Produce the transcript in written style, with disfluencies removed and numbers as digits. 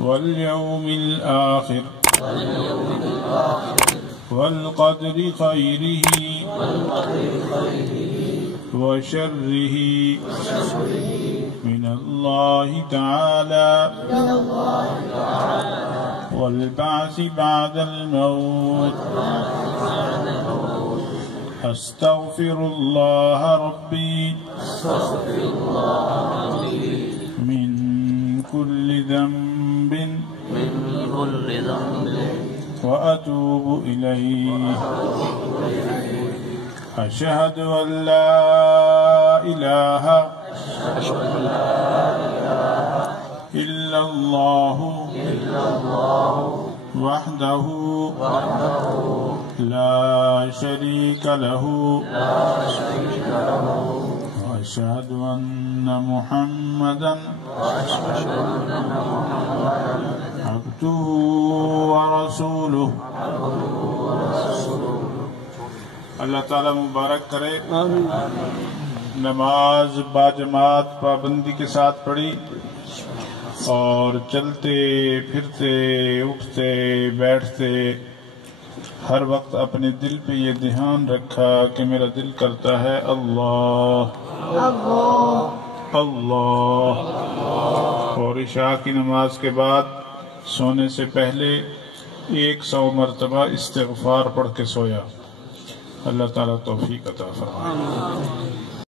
वल्यौमिल आखिर वल्क़द्रि खैरिही व शर्रिही मिनल्लाहि तआला वल्बअसी बअदल मौत अस्तग़फिरुल्लाह रब्बी मिन कुल्लि ज़ंबिन व अतूबु इलैहि अशहदु अन ला इलाहा इल्लल्लाहु वहदहु ला शरीक लहु अशहदु अन्न मुहम्मदन अब्दुहु व रसूलुहु। अल्लाह ताला मुबारक करे। नमाज बाजमात पाबंदी के साथ पढ़ी और चलते फिरते उठते बैठते हर वक्त अपने दिल पे ये ध्यान रखा कि मेरा दिल करता है अल्लाह अल्लाह अल्लाह। और इशा की नमाज के बाद सोने से पहले 100 मरतबा इस्तिग़फ़ार पढ़ के सोया। अल्लाह ताला तौफीक अता फरमाए।